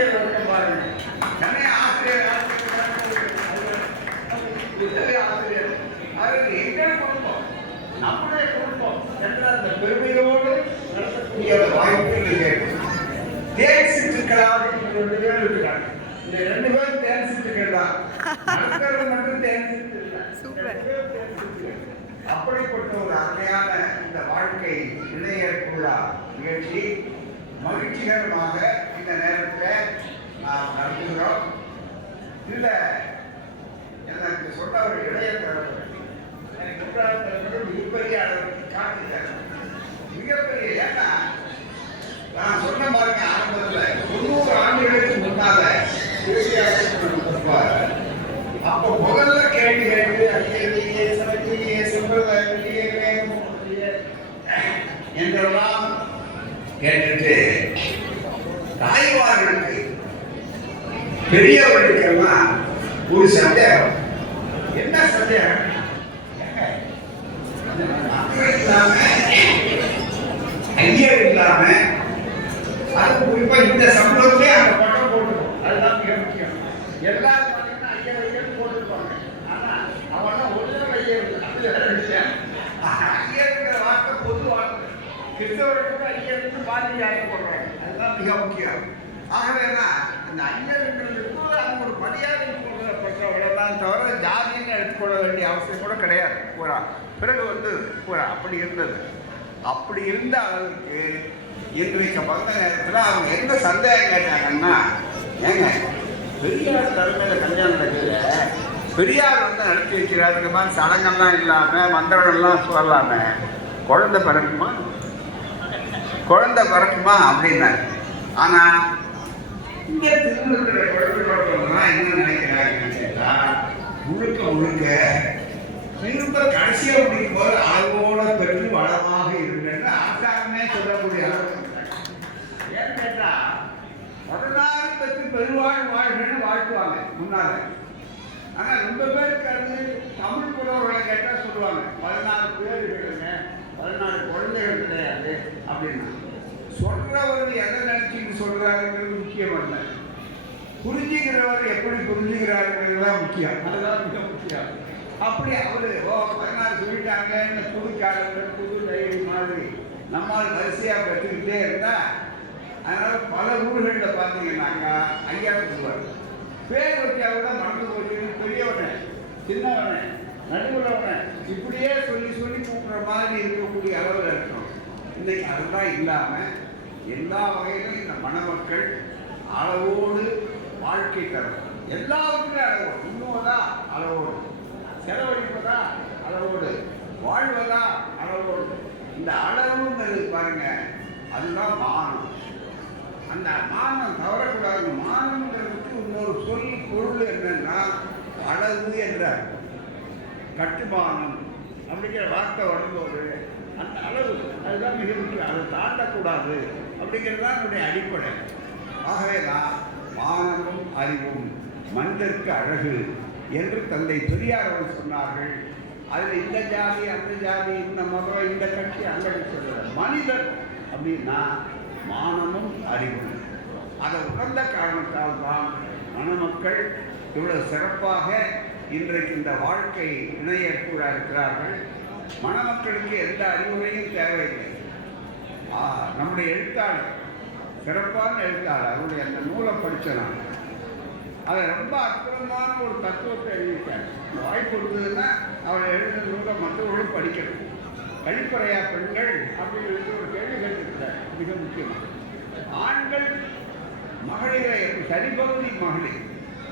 ஆசிரியர் வர்க்கம் பாருங்க, தன்னை ஆசிரியர் ஆசிரியர் அது எங்கள் குடும்பம், நம்முடைய குடும்பம் என்ற அந்த பெருமையோடு நடத்தக்கூடிய வாய்ப்பு தேன் சிற்றுக்களாக ரெண்டு பேர் இருக்கிறாங்க. இந்த ரெண்டு பேரும் தேன் சிற்றுக்கள் தான், மட்டும் தேன் சிற்று. அப்படிப்பட்ட ஒரு அருமையான இந்த வாழ்க்கை இணைய குழா நிகழ்ச்சி மகிழ்ச்சிகரமாக இந்த நேரத்தில் நாம் நடத்துகிறோம். இதில் எனக்கு சொன்ன ஒரு இளைய தலைவர் எனக்கு மிகப்பெரிய அளவுக்கு காட்டுகிறார். மிகப்பெரிய, ஏன்னா நான் சொன்ன பாருங்க, ஆரம்பத்தில் 90 ஆண்டுகளுக்கு முன்னால அப்போ முதல்ல கேள்வி கேட்டு என்றெல்லாம் கேட்டுட்டு தாய்மார்களுக்கு பெரியவர்களுக்கெல்லாம் ஒரு சந்தேகம். என்ன சந்தேகம்? இல்லாம ஐயர் இல்லாம அது குறிப்பா இந்த சம்பளத்திலே அந்த பட்டம் போட்டுருக்கோம். அதுதான் மிக முக்கியம். எல்லாரும் பார்த்தீங்கன்னா ஐயர் போட்டுருப்பாங்க. ஆனா அவன் ஒரிஜினல் ஐயர் விஷயம். ஐயருங்கிற வார்த்தை பொது வார்த்தை. கிறிஸ்தவர்களுக்கு ஐயருக்கு பாதிரியாக போடுறாங்க. அதுதான் மிக முக்கியம். ஆகவேதான் இந்த ஐயர்களுக்கு அவங்க ஒரு மரியாதை பெற்றவர்கள்தான் தவிர ஜாதின்னு எடுத்துக்கொள்ள வேண்டிய அவசியம் கூட கிடையாது. பூரா பிறகு பூரா அப்படி இருந்தது. அப்படி இருந்த அளவுக்கு இன்றைக்கு பகுந்த நேரத்தில் அவங்க எந்த சந்தேகம் கேட்டாங்கன்னா, ஏங்க பெரியார் தலைமையில் கல்யாணம் நடக்குது, பெரியார் நடத்தி வைக்கிறாருங்க மாதிரி சடங்கெல்லாம் இல்லாமல் மந்திரங்கள்லாம் சொல்லலாமே, குழந்தை பிறக்குமா அப்படின்னாரு. ஆனால் இங்கே திருமணத்தில் குழந்தை என்ன நினைக்கிறாங்கன்னு கேட்டால், முழுக்க திரும்ப கடைசியாக முடிக்கும் போது அளவோட பெற்று வளமாக இருக்குன்னு ஆசாரமே சொல்லக்கூடிய அளவு. ஏன்னு கேட்டா 16 பெற்று பெருவாழ் வாழ்கன்னு வாழ்த்துவாங்க முன்னால. ஆனா ரொம்ப பேருக்கு அது தமிழ் புலவர்களை கேட்டா சொல்லுவாங்க 14 பேர்களுங்க, 14 குழந்தைகள் கிடையாது அப்படின்னு. சொல்றவர் எதை நினைச்சிட்டு சொல்றாருங்கிறது முக்கியம் அல்ல, புரிஞ்சுக்கிறவர் எப்படி புரிஞ்சுக்கிறாருங்கிறது தான் முக்கியம். அதுதான் மிக முக்கியம். அப்படி அவரு 16 சொல்லிட்டாங்கன்னு புதுக்காரர்கள் புது டைரி மாதிரி நம்மால் வரிசையாக பெற்றுக்கிட்டே இருந்தா, அதனால பல ஊர்களில் பார்த்தீங்கன்னாக்கா ஐயா சொல்லுவார். பேர் வச்சா கூட மறந்து போச்சு, பெரியவனை சின்னவனை நடுவுறவனை இப்படியே சொல்லி கூப்பிட்ற மாதிரி இருக்கக்கூடிய அளவில் இருக்கணும். இன்னைக்கு அதுதான் இல்லாமல் எல்லா வகையிலும் இந்த மணமக்கள் அளவோடு வாழ்க்கை தரும். எல்லாவற்றுமே அளவோடு, உண்ணுவதா அளவோடு, செலவழிப்பதா அளவோடு, வாழ்வதா அளவோடு. இந்த அளவுங்கிறது பாருங்க, அதுதான் மானம். அந்த மானம் தவறக்கூடாது. மானம்ங்கிறதுக்கு இன்னொரு சொல் பொருள் என்னன்னா அளவு என்றார். கட்டுமானம் அப்படிங்கிற வார்த்தை வரும்போது அந்த அளவு அதுதான் மிக முக்கியம். அதை தாண்டக்கூடாது அப்படிங்கிறது தான் என்னுடைய அடிப்படை. ஆகவே தான் மானமும் அறிவும் மனிதருக்கு அழகு என்று தந்தை பெரியார் அவர்கள் சொன்னார்கள். அதில் இந்த ஜாதி அந்த ஜாதி இந்த மதம் இந்த கட்சி அந்த சொல்ல மனிதர் அப்படின்னா மானமும் அறிவும். அதை உணர்ந்த காரணத்தால் தான் மணமக்கள் இவ்வளவு சிறப்பாக இன்றைக்கு இந்த வாழ்க்கை இணையக்கூட இருக்கிறார்கள். மணமக்களுக்கு எந்த அறிவுரையும் தேவையில்லை. நம்முடைய எழுத்தாளர், சிறப்பான எழுத்தாளர், அவருடைய அந்த நூலை படித்தனான், அதை ரொம்ப அற்புதமான ஒரு தத்துவத்தை எழுதியிருக்காரு. வாய்ப்பு இருந்ததுன்னா அவரை எழுதின நூலை மற்றவர்களும் படிக்கணும். கழிப்பறையா பெண்கள் அப்படின்னு ஒரு கேள்வி கேட்டிருக்கிறார். மிக முக்கியமாக ஆண்கள் மகளிரை சரிபகுதி மகளிர்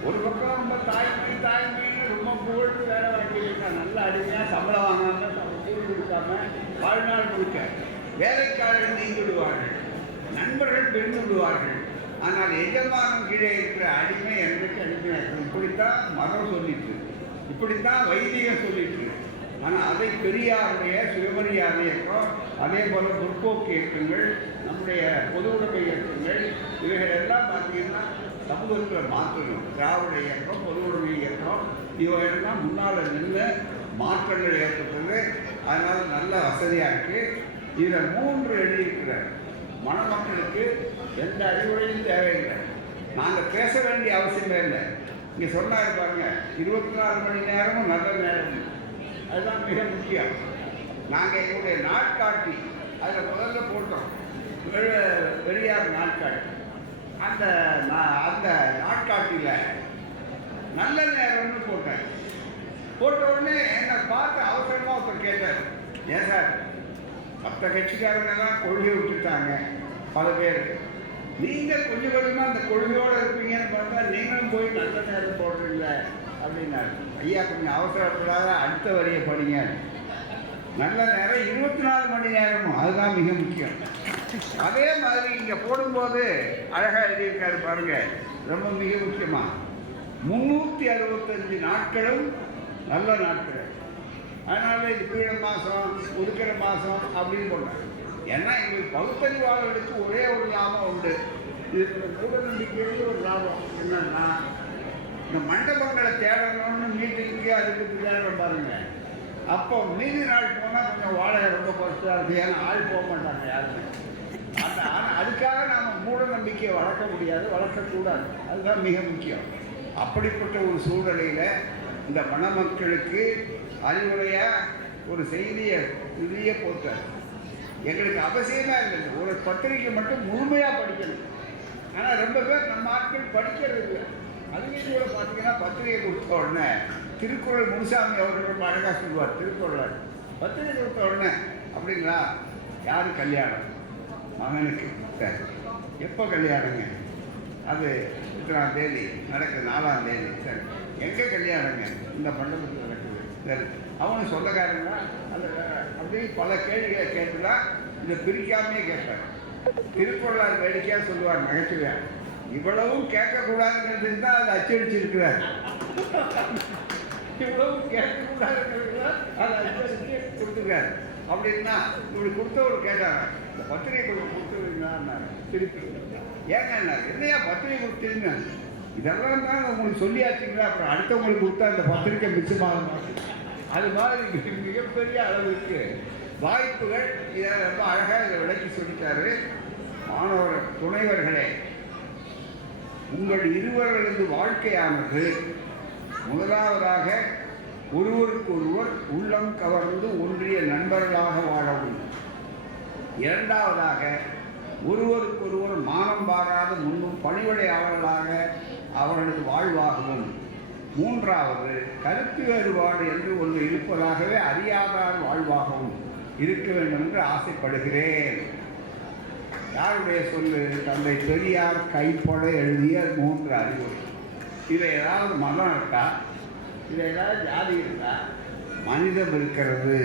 ஒரு பக்கம் ரொம்ப தாய்மைன்னு ரொம்ப புகழ்ந்து வேலை வாங்கியிருக்கா, நல்ல அடிமையாக சம்பளம் வாங்காமல் கூலி கொடுக்காம வாழ்நாள் முழுக்க வேலைக்காரர்கள் நீங்கி விடுவார்கள், நண்பர்கள் பிரிந்து விடுவார்கள். ஆனால் எஜமானம் கீழே இருக்கிற அடிமை என்றைக்கு அடிமையாக இப்படித்தான் மதம் சொல்லிட்டு, இப்படித்தான் வைதிகம் சொல்லிட்டு. ஆனால் அதை பெரியாருடைய சுயமரியாதை இயக்கம், அதே போல் முற்போக்கு இயக்கங்கள், நம்முடைய பொது உடைமை இயக்கங்கள், இவைகள் எல்லாம் பார்த்தீங்கன்னா சமூகத்தில் மாற்றணும். திராவிட இயக்கம், பொது உடைமை இயக்கம், இவைகள்லாம் முன்னால் நின்று மாற்றங்கள் ஏற்பட்டது. அதனால் நல்ல வசதியாக இருக்குது. இதில் 3 எழுதியிருக்கிறார். மணமக்களுக்கு எந்த அறிவுரையும் தேவையில்லை. நாங்கள் பேச வேண்டிய அவசியமே இல்லை. இங்கே சொன்னா இருப்பாங்க 24 மணி நேரமும் நல்ல நேரம், அதுதான் மிக முக்கியம். நாங்கள் எங்களுடைய நாட்காட்டி அதில் முதல்ல போட்டோம், பெரியார் நாட்காட்டி. அந்த நாட்காட்டியில் நல்ல நேரம்னு போட்டேன். போட்ட உடனே என்னை பார்த்து அவசரமாக ஒருத்தர் கேட்டார், ஏன் சார் மற்ற கட்சிக்காரங்கெல்லாம் கொள்கை விட்டுட்டாங்க பல பேர், நீங்கள் கொஞ்சம் கொஞ்சமாக அந்த கொள்கையோடு இருப்பீங்கன்னு பார்த்தா நீங்களும் போய் நல்ல நேரம் போடுறீங்கள அப்படின்னாரு. ஐயா கொஞ்சம் அவசரப்படாத அடுத்த வரியை படிங்க, நல்ல நேரம் 24 மணி நேரமும், அதுதான் மிக முக்கியம். அதே மாதிரி இங்கே போடும்போது அழகாக எழுதியிருக்காரு பாருங்க, ரொம்ப மிக முக்கியமாக 365 நாட்களும் நல்ல நாட்கள். அதனால இது கீழ மாதம் ஒதுக்கிற மாதம் அப்படின்னு போட்டாங்க. ஏன்னா எங்களுக்கு பகுத்தறிவாளர்களுக்கு ஒரே ஒரு லாபம் உண்டு, இது மூட நம்பிக்கைக்கு ஒரு லாபம் என்னன்னா, இந்த மண்டபங்களை தேடணும்னு மீட்டிங்க்கு அதுக்கு பின்னாடி பாருங்க. அப்போ மீதி நாள் போனால் கொஞ்சம் வாடகை ரொம்ப பஸ்ட்டாக இருக்குது, ஏன்னா ஆள் போக மாட்டாங்க யாருமே. ஆனால் அதுக்காக நாம் மூட நம்பிக்கையை வளர்க்க முடியாது, வளர்க்கக்கூடாது, அதுதான் மிக முக்கியம். அப்படிப்பட்ட ஒரு சூழ்நிலையில் இந்த மணமக்களுக்கு அறிவுரையாக ஒரு செய்தியை நிறைய போட்டார். எங்களுக்கு அவசியமாக இருந்தது, ஒரு பத்திரிக்கை மட்டும் முழுமையாக படிக்கணும். ஆனால் ரொம்ப பேர் நம்ம ஆட்கள் படிக்கிறது இல்லை. அதுலேயும் கூட பார்த்தீங்கன்னா பத்திரிகை கொடுத்த உடனே திருக்குறள் முனுசாமி அவர்கள் ரொம்ப அழகாக சொல்லுவார். திருக்குறள் பத்திரிகை கொடுத்த உடனே அப்படிங்களா, யார் கல்யாணம் மகனுக்கு, சரி எப்போ கல்யாணங்க, அது இத்தனாம் தேதி நடக்குது, 4ஆம் தேதி, சரி எங்கே கல்யாணங்க, இந்த மண்டபத்தில் நடக்குது, சரி அவனு சொந்தக்காரங்க அந்த அப்படி பல கேள்விகளை கேட்டுதான் இதை பிரிக்காமையே கேட்பார். திருக்குறள் வேடிக்கையாக சொல்லுவார் நகைச்சுவையாக, இவ்வளவும் கேட்கக்கூடாதுங்கிறது தான் அதை அச்சடிச்சிருக்கிறார். இவ்வளவும் கேட்கக்கூடாதுங்கிறது அதை அச்சடிச்சு கொடுத்துருக்காரு. அப்படின்னா இப்படி கொடுத்தவர் கேட்டாங்க, இந்த பத்திரிகை கொஞ்சம் கொடுத்துருவீங்களான்னாரு. திருப்பி ஏங்க என்னையா பத்திரிகை கொடுத்துருங்க, இதெல்லாம் தான் உங்களுக்கு சொல்லியாச்சுங்களா, அப்புறம் அடுத்தவங்களுக்கு கொடுத்தா அந்த பத்திரிக்கை மிச்சமாக. அது மாதிரி மிகப்பெரிய அளவுக்கு வாய்ப்புகள் இதை ரொம்ப அழகாக இதை விளக்கி சொல்லிட்டாரு. மாணவர் துணைவர்களே, உங்கள் இருவர்களது வாழ்க்கையானது முதலாவதாக ஒருவருக்கொருவர் உள்ளம் கவர்ந்து ஒன்றிய நண்பர்களாக வாழவும், இரண்டாவதாக ஒருவருக்கொருவர் மானம் பாராத முன்னும் பணிவிடையாளர்களாக அவர்களது வாழ்வாகவும், மூன்றாவது கருத்து வேறுபாடு என்று ஒன்று இருப்பதாகவே அறியாதார் வாழ்வாகவும் இருக்க வேண்டும் என்று ஆசைப்படுகிறேன். யாருடைய சொல்லு? தந்தை பெரியார் கைப்பட எழுதிய 3 அறிவுரை. இதில் ஏதாவது மதம் இருக்கா, இதில் ஏதாவது ஜாதி இருக்கா? மனிதம் இருக்கிறது,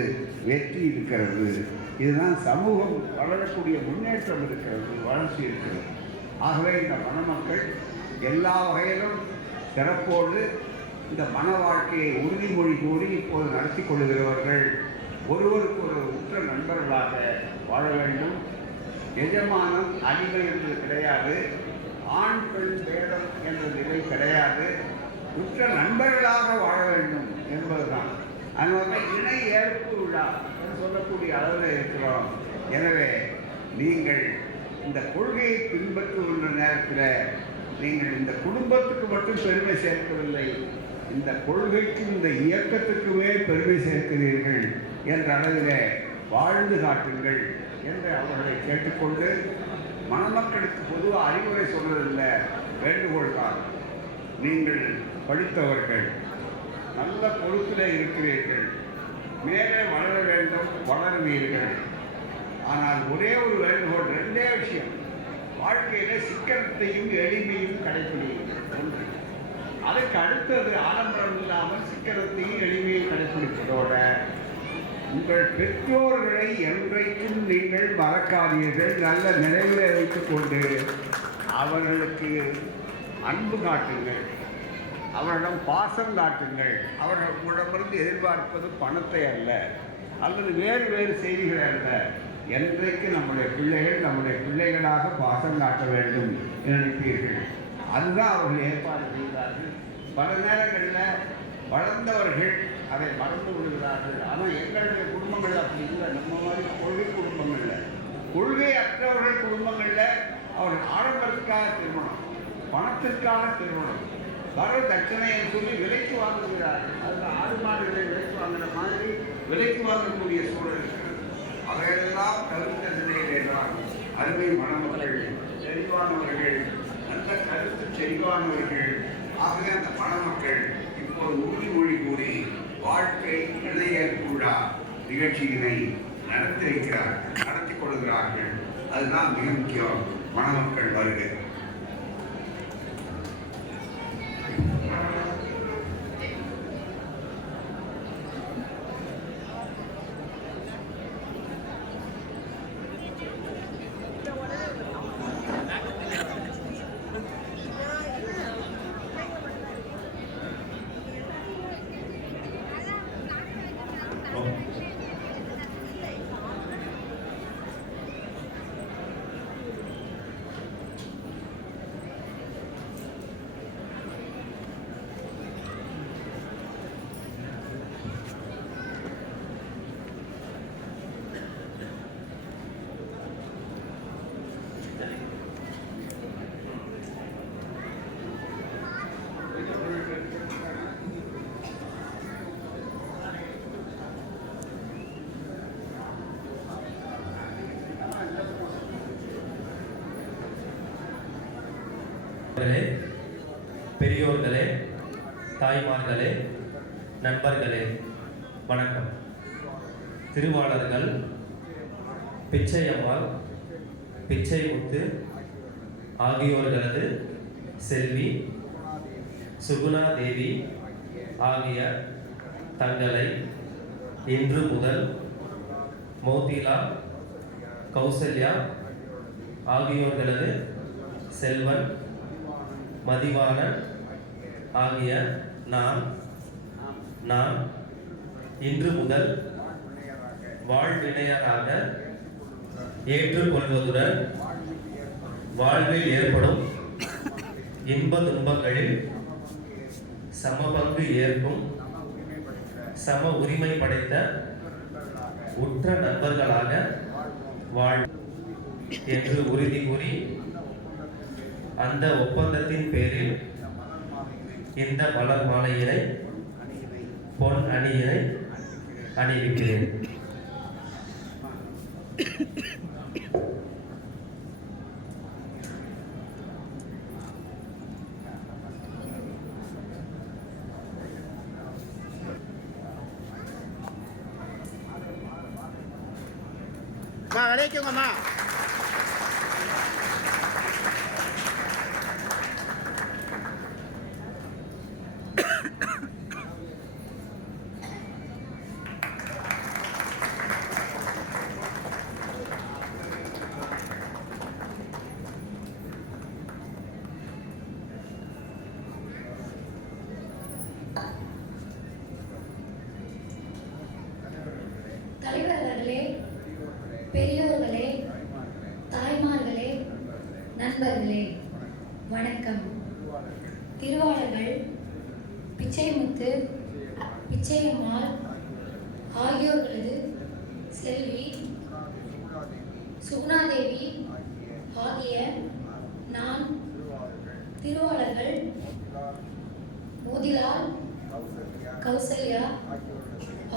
வெற்றி இருக்கிறது, இதுதான் சமூகம் வளரக்கூடிய முன்னேற்றம் இருக்கிறது, வளர்ச்சி இருக்கிறது. ஆகவே இந்த மணமக்கள் எல்லா வகையிலும் சிறப்போடு இந்த மன வாழ்க்கையை உறுதிமொழி கூறி இப்போது நடத்தி கொள்ளுகிறவர்கள் ஒருவருக்கு ஒரு உற்ற நண்பர்களாக வாழ வேண்டும். எஜமானம் அடிமை என்பது கிடையாது, ஆண் பெண் பேதம் என்ற நிலை கிடையாது, உற்ற நண்பர்களாக வாழ வேண்டும் என்பதுதான். அதனால இணை ஏற்பு விழா என்று சொல்லக்கூடிய அளவில் இருக்கிறோம். எனவே நீங்கள் இந்த கொள்கையை பின்பற்றுகின்ற நேரத்தில் நீங்கள் இந்த குடும்பத்துக்கு மட்டும் பெருமை சேர்க்கவில்லை, இந்த கொள்கைக்கு இந்த இயக்கத்துக்குமே பெருமை சேர்க்கிறீர்கள் என்ற அளவில் வாழ்ந்து காட்டுங்கள் என்று அவர்களை கேட்டுக்கொண்டு, மணமக்களுக்கு பொதுவாக அறிவுரை சொல்வதில்லை, வேண்டுகோள் தான். நீங்கள் படித்தவர்கள், நல்ல பொறுப்பில் இருக்கிறீர்கள், மேலே வளர வேண்டும், வளருவீர்கள். ஆனால் ஒரே ஒரு வேண்டுகோள், 2 விஷயம். வாழ்க்கையில் சிக்கனத்தையும் எளிமையும் கடைப்பிடிங்கள். அதுக்கு அடுத்தது ஆடம்பரம் இல்லாமல் சிக்கனத்தையும் எளிமையும் கடைப்பிடிப்பதோட உங்கள் பெற்றோர்களை என்றைக்கும் நீங்கள் மறக்காதீர்கள். நல்ல நினைவில் வைத்துக் கொண்டு அவர்களுக்கு அன்பு காட்டுங்கள், அவரிடம் பாசம் காட்டுங்கள். அவர்கள் உங்களிடமிருந்து எதிர்பார்ப்பது பணத்தை அல்ல, அல்லது வேறு வேறு செய்திகள் அல்ல. என்றைக்கு நம்முடைய பிள்ளைகள் நம்முடைய பிள்ளைகளாக பாசம் காட்ட வேண்டும் நினைப்பீர்கள். அதுதான் அவர்கள் ஏற்பாடு செய்கிறார்கள். பல நேரங்களில் வளர்ந்தவர்கள் அதை மறந்து விடுகிறார்கள். ஆனால் எங்களுடைய குடும்பங்கள் அப்படி இல்லை. நம்ம மாதிரி கொள்கை குடும்பங்களில், கொள்கை அற்றவர்கள் குடும்பங்களில் அவர்கள் ஆடம்பரத்துக்காக திருமணம், பணத்திற்கான திருமணம். வர தட்சணைன்னு சொல்லி விலைக்கு வாங்குகிறார்கள். அதில் ஆடு மாடுகளை விலைக்கு வாங்குற மாதிரி விலைக்கு வாங்கக்கூடிய சூழல் இருக்கிறது. அவையெல்லாம் தவிர்த்த நிலையில்தான் அருமை மணமக்கள், செறிவானவர்கள், நல்ல கருத்து செறிவானவர்கள் ஆகவே அந்த மணமக்கள் இப்போது உறுதிமொழி கூறி வாழ்க்கை இணையக்கூடா நிகழ்ச்சியினை நடத்தி கொடுக்கிறார்கள். அதுதான் மிக முக்கியம். மணமக்கள் வருகை. பெரியோர்களே, தாய்மார்களே, நண்பர்களே, வணக்கம். திருவாளர்கள் பிச்சையம்மாள், பிச்சைமுத்து ஆகியோர்களது செல்வி சுகுணா தேவி ஆகிய தங்களை இன்று முதல் மோதிலால், கௌசல்யா ஆகியோர்களது செல்வன் மதிவாணன் ஆகிய நான் இன்று முதல் வாழ்வினையராக ஏற்றுக்கொள்வதுடன் வாழ்வில் ஏற்படும் இன்ப துன்பங்களில் சமபங்கு ஏற்கும் சம உரிமை படைத்த உற்ற நண்பர்களாக வாழ் என்று உறுதி கூறி அந்த ஒப்பந்தத்தின் பேரில் இந்த மலர் மாலையினை பொன் அணியினை அணிவிக்கிறேன். அழைக்குங்கம்மா. தலைவர்களே, பெரியோர்களே, தாய்மார்களே, நண்பர்களே, வணக்கம். திருவாளர்கள் பிச்சைமுத்து, பிச்சையம்மாள் ஆகியோர்களது செல்வி சுகுணாதேவி ஆகிய நான் திருவாளர்கள் மோதிலால், கௌசல்யா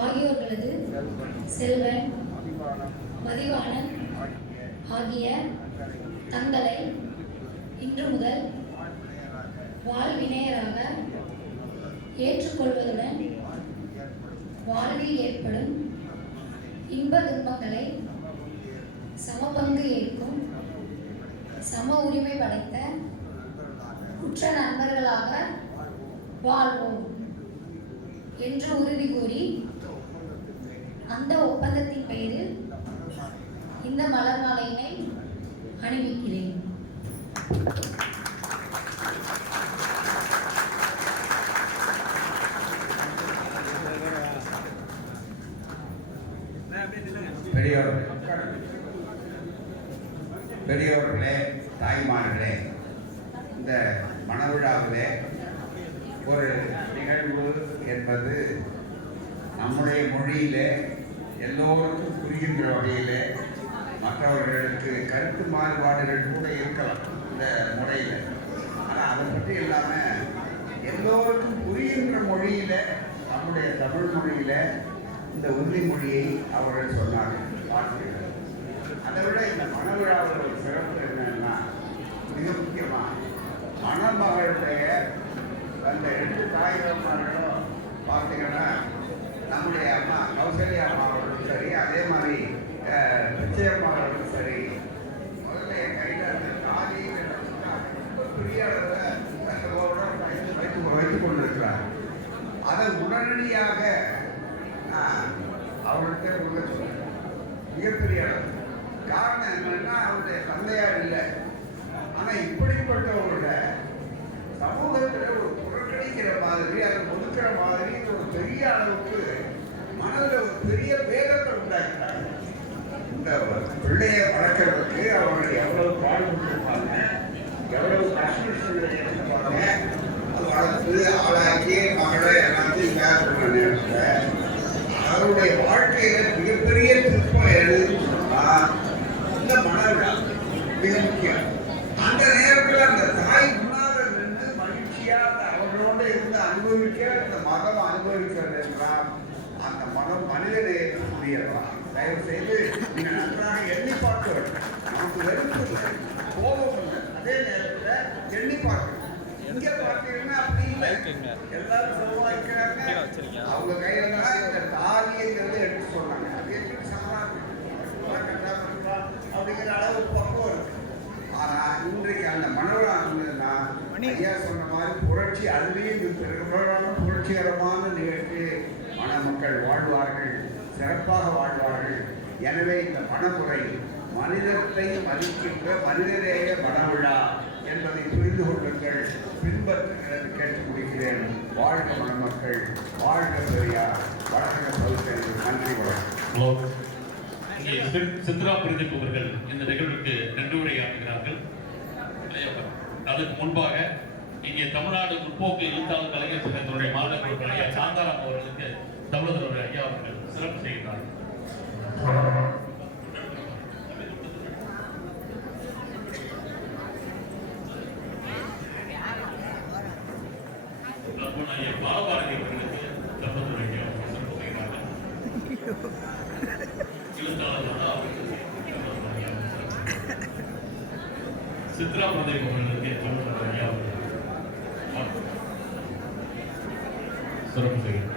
ஆகியோர்களது செல்வன் மதிவாணன் ஆகிய தங்களை இன்று முதல் வாழ்வினையராக ஏற்றுக்கொள்வதுடன் வாழ்வில் ஏற்படும் இன்ப துன்பங்களை சமபங்கு ஏற்கும் சம உரிமை படைத்த உற்ற நண்பர்களாக வாழ்வோம் என்று உறுதி கூறி அந்த ஒப்பந்தத்தின் பெயரில் இந்த மலர் மாலையினை அணிவிக்கிறேன். பெரியோர்களே, தாய்மார்களே, இந்த மணவிழாவிலே ஒரு நிகழ்வு என்பது நம்முடைய மொழியிலே எல்லோருக்கும் புரிகின்ற வகையிலே மற்றவர்களுக்கு கருத்து மாறுபாடுகள் கூட இருக்கலாம் இந்த முறையில். ஆனால் பற்றி இல்லாம எல்லோருக்கும் புரிகின்ற மொழியில, நம்முடைய தமிழ் மொழியில இந்த உறுதிமொழியை அவர்கள் சொன்னார்கள், வாழ்த்துக்கள். அதை விட இந்த மணவிழாவில் ஒரு சிறப்பு என்னன்னா, மிக முக்கியமா மணமகளுடைய அந்த 2 தாய்மார்களும் பார்த்தீங்கன்னா, நம்முடைய அம்மா கௌசல்யா அம்மா அவர்களும் சரி, அதே மாதிரி நிச்சயம்மா அவர்களும் சரி, முதல்ல என் கையில் அந்த தாலி ரொம்ப பெரிய அளவில் வைத்துக் கொண்டிருக்கிறார். அதை உடனடியாக அவர்கிட்ட கொடுக்க சொன்னார், மிகப்பெரிய அளவு. காரணம் என்னன்னா, அவருடைய தந்தையார் இல்லை. ஆனால் இப்படிப்பட்டவர்கள சமூகத்தில் ஒரு புறக்கணிக்கிற மாதிரி, அதை ஒதுக்கிற மாதிரி ஒரு பெரிய அளவுக்கு மனதில் ஒரு பெரிய வேகத்தை உண்டாக்கிட்டாங்க. இந்த பிள்ளையை வளர்க்கறதுக்கு அவர்கள் எவ்வளவு பாடுபட்டிருப்பாங்க, எவ்வளவு கஷ்டங்களை எடுத்துப்பாங்க. அது வளர்த்து ஆளாக்கி மகளை எல்லாத்தையும் வேறு நேரத்தில் அவருடைய வாழ்க்கையில மிகப்பெரிய திருப்பம் எதுன்னு சொன்னா இந்த மனவிழா மிக முக்கியம். அந்த நேரத்தில் அந்த தாய் முன்னாக நின்று மகிழ்ச்சியாக அவர்களோடு இருந்து அனுபவிக்க, இந்த மதம் அனுபவிக்கிறது என்றால் அந்த மதம் மனிதநேயத்துக்குரியதான். தயவு செய்து நீங்க நன்றாக எண்ணி பார்க்க வேண்டும். நமக்கு வெறுப்பு இல்லை, கோபம் இல்லை, அதே நேரத்தில் எண்ணி பார்க்கணும். இங்க பார்த்தீங்கன்னா அப்படி இல்லை, எல்லாரும் செலவாக்கிறாங்க. அவங்க கையில தான் இந்த தாலியங்கிறது எடுத்து சொன்னாங்க. அது எப்படி சமாளிக்க அப்படிங்கிற அளவு பக்குவம் இருக்கு. ஆனா இன்றைக்கு அந்த மனவிழா இருந்ததுன்னா, ஐயா சொன்ன மாதிரி புரட்சி, அதுலேயும் பெரும்பாலான புரட்சிகரமான நிகழ்ச்சி. மணமக்கள் வாழ்வார்கள், சிறப்பாக வாழ்வார்கள். எனவே இந்த மணமுறை மனிதத்தை மதிக்கின்ற மனிதநேய மனவிழா என்பதை புரிந்து கொள்ளுங்கள், பின்பற்றுகிறது கேட்டு முடிக்கிறேன். வாழ்க மணமக்கள், வாழ்க பெரியார், வளர்க பகுத்தறிவு. நன்றி, வணக்கம். இங்கே சித்ரா பிரதீப் அவர்கள் இந்த நிகழ்வுக்கு நன்றி உரையாற்றுகிறார்கள். அதற்கு முன்பாக இங்கே தமிழ்நாடு முற்போக்கு எழுத்தாளர் கலைஞர் சங்கத்தினுடைய மாநில பொறுப்பு ஐயா சாந்தாராம் அவர்களுக்கு தமிழர்களுடைய ஐயா அவர்கள் சிறப்பு செய்கிறார்கள். ஐயா பாலபாரதி அவர்களுக்கு தமிழர்களுடைய ஐயா சிறப்பு செய்கிறார்கள். சித்ரா பிரதீப் அவர்களுக்கு தமிழர்களுடைய ஐயா சிறப்பு செய்கிறார்.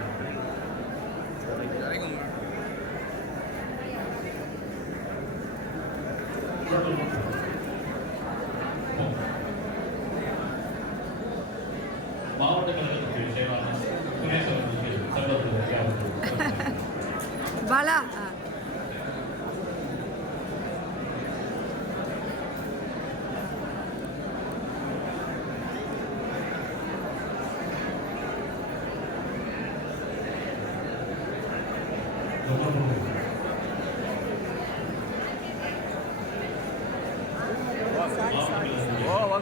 மாவட்ட கழகத்துக்கு செயலாளர் சுரேஷ் அவர்களுக்கு சம்பளத்தில் பாலா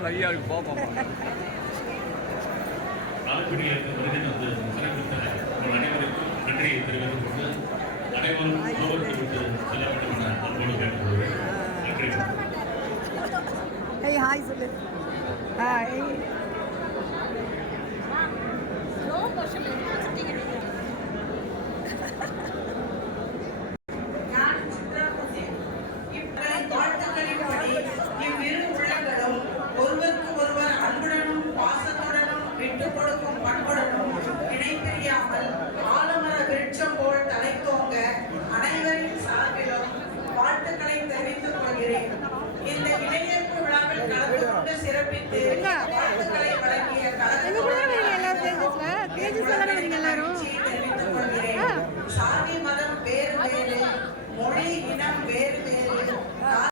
ஐயா போப்போம் நாளுக்குடியேற்ற வருகை வந்து சிறப்பித்த உங்கள் அனைவருக்கும் நன்றியை தெரிவித்துக் கொண்டு அனைவரும் உணவருக்கு விட்டு செல்ல வேண்டும் என அன்போடு கேட்டுக்கொள்கிறேன். நன்றி. ஹாய் சொல்லு. ஹாய். ஒருவருக்கு ஒருவர் அன்புடனும் பாசத்துடனும் விட்டுக் கொடுக்கும் பண்புடனும் இணைப்பிரியாமல் ஆலமர விருட்சம் போல் தலைத்தோங்க அனைவரின் சார்பிலும் வாழ்த்துக்களை தெரிவித்துக் கொள்கிறேன். இந்த இளைஞர்ப்பு விழாவில் கலந்து கொண்டு சிறப்பித்து வாழ்த்துக்களை வழங்கிய கலந்து